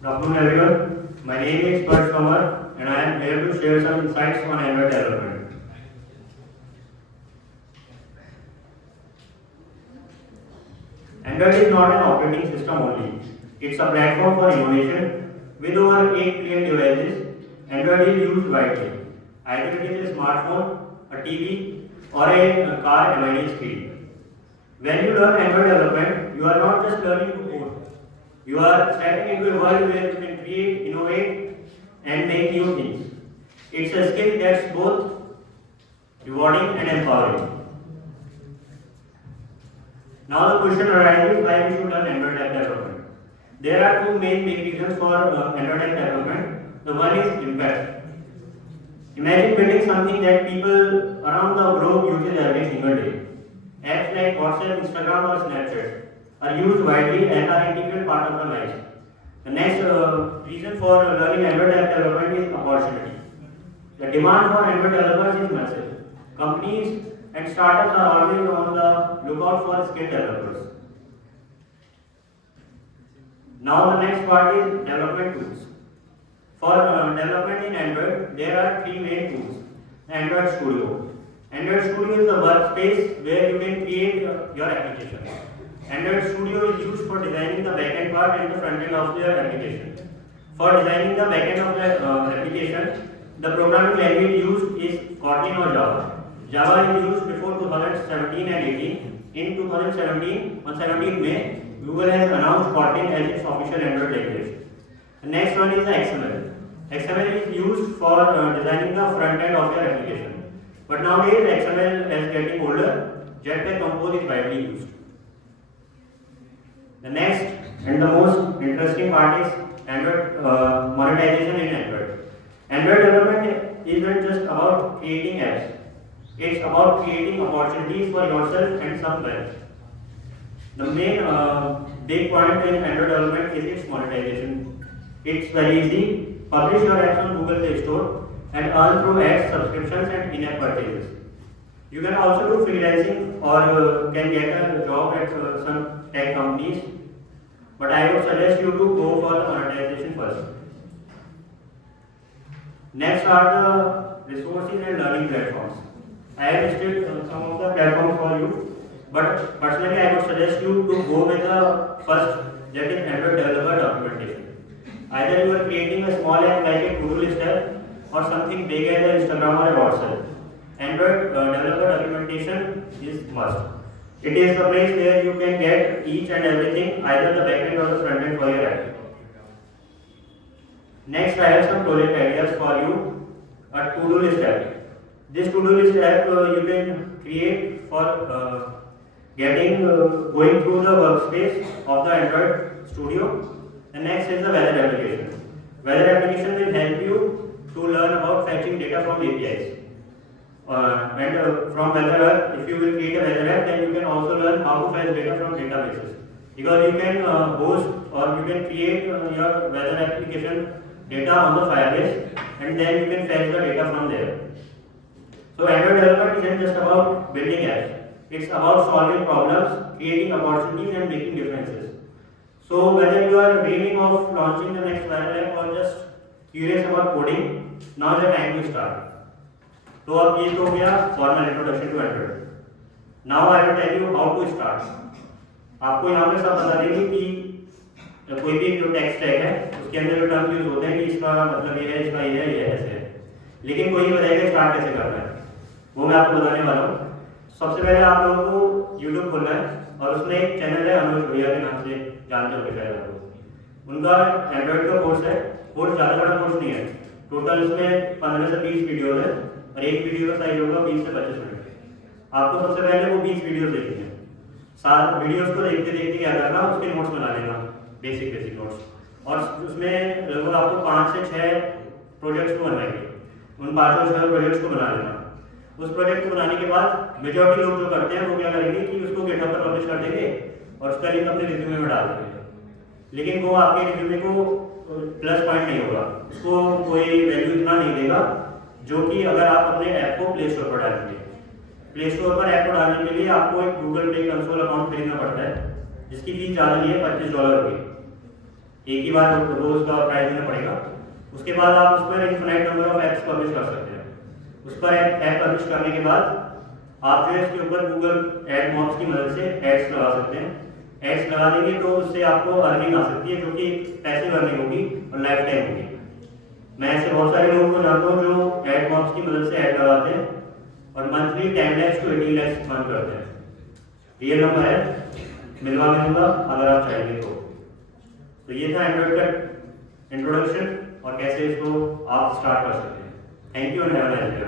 Good afternoon, everyone. My name is Sparsh Tomar, and I am here to share some insights on Android development. Android is not an operating system only. It's a platform for innovation. With over 8 billion devices, Android is used widely. Either it is a smartphone, a TV, or a car MID screen. When you learn Android development, you are not just learning to code. You are stepping into a world where you can create, innovate, and make new things. It's a skill that's both rewarding and empowering. Now the question arises why we should learn Android app development. There are two main big reasons for Android app development. The one is impact. Imagine building something that people around the globe use every single day. Apps like WhatsApp, Instagram, or Snapchat are used widely and are integral part of our lives. The next reason for learning Android app development is opportunity. The demand for Android developers is massive. Companies and startups are always on the lookout for skilled developers. Now the next part is development tools. For development in Android, there are three main tools. Android Studio. Android Studio is the workspace where you can create your application. Android Studio is used for designing the backend part and the front end of your application. For designing the backend of the application, the programming language used is Kotlin or Java. Java is used before 2017 and 18. In 2017, on 17 May, Google has announced Kotlin as its official Android language. The next one is the XML. XML is used for designing the front end of your application. But nowadays, XML is getting older. Jetpack Compose is widely used. The next and the most interesting part is Android monetization in Android. Android development isn't just about creating apps. It's about creating opportunities for yourself and some wealth. The main big point in Android development is its monetization. It's very easy. Publish your apps on Google Play Store and earn through ads, subscriptions, and in-app purchases. You can also do freelancing or can get a job at some tech companies. But I would suggest you to go for the monetization first. Next are the resources and learning platforms. I have listed some of the platforms for you, but personally I would suggest you to go with the first, that is Android developer documentation. Either you are creating a small app like a to-do list app or something big as Instagram or WhatsApp. Android developer documentation is must. It is the place where you can get each and everything, either the backend or the front end for your app. Next, I have some project ideas for you. A to-do list app. This to-do list app you can create for going through the workspace of the Android Studio. The next is the weather application. Weather application will help you to learn about fetching data from APIs. From weather app, if you will create a weather app, then you can also learn how to fetch data from databases. Because you can host or you can create your weather application data on the Firebase, and then you can fetch the data from there. So Android development isn't just about building apps. It's about solving problems, creating opportunities, and making differences. So whether you are dreaming of launching the next viral app or just curious about coding, now is the time to start. तो अब ये तो हो गया formal introduction to Android. Now I will tell you how to start. आपको यहाँ पे सब बता देंगे कि कोई भी जो टेक्स्ट टैग है उसके अंदर जो टर्म यूज होते हैं कि इसका मतलब ये है, इसका ये है, ये ऐसे है. लेकिन कोई बताएगा स्टार्ट कैसे करना है, वो मैं आपको बताने वाला हूँ. सबसे पहले आप लोगों को यूट्यूब खोलना है और उसमें एक चैनल है अनुज भैया के नाम से, जानते हो शायद आप लोग. उनका एंड्रॉइड का कोर्स है. कोर्स ज़्यादा बड़ा कोर्स नहीं है. टोटल उसमें 15 से 20 वीडियो है और एक वीडियो का साइज होगा 20 से 25 मिनट. आपको सबसे पहले वो 20 वीडियो देखनी है. साथ वीडियोस को देखते देखते क्या करना, उसके नोट्स बना लेना, बेसिक नोट्स. और उसमें लगभग आपको 5 से 6 प्रोजेक्ट्स को बनाएंगे. उन 5 से 6 प्रोजेक्ट्स को बना लेना. उस प्रोजेक्ट को बनाने के बाद मेजॉरिटी लोग जो करते हैं वो क्या करेंगे कि उसको गिटहब पर पब्लिश कर देंगे और उसका लिंक अपने रिज्यूमे में डाल देंगे. लेकिन वो आपके रिज्यूमे को प्लस पॉइंट नहीं होगा, उसको कोई वैल्यू इतना नहीं देगा जो कि अगर आप अपने ऐप को प्ले स्टोर पर डालेंगे. प्ले स्टोर पर ऐप को डालने के लिए आपको एक गूगल पे कंसोल अकाउंट खरीदना पड़ता है जिसकी फीस ज़्यादा नहीं है, $25 होगी. एक ही बार रोज का प्राइस देना पड़ेगा। उसके बाद आप उस पर infinite number of apps publish कर सकते हैं। उस पर ऐप पब्लिश करने के बाद आप जो है इसके ऊपर गूगल एड मॉब्स की मदद से एड्स लगा सकते हैं। एड्स लगा देंगे तो उससे आपको अर्निंग आ सकती है, जो कि पैसिव अर्निंग होगी और लाइफ टाइम होगी। मैं ऐसे बहुत सारे लोगों को जानता हूँ जो एड मॉब्स की मदद से ऐड लगाते हैं और monthly 10 lakhs to 18 lakhs earn करते हैं। रियल नंबर है, मिलवा दूंगा अगर आप चाहेंगे तो ये था एंड्रॉइड का इंट्रोडक्शन और कैसे इसको आप स्टार्ट कर सकते हैं। Thank you and have a nice day.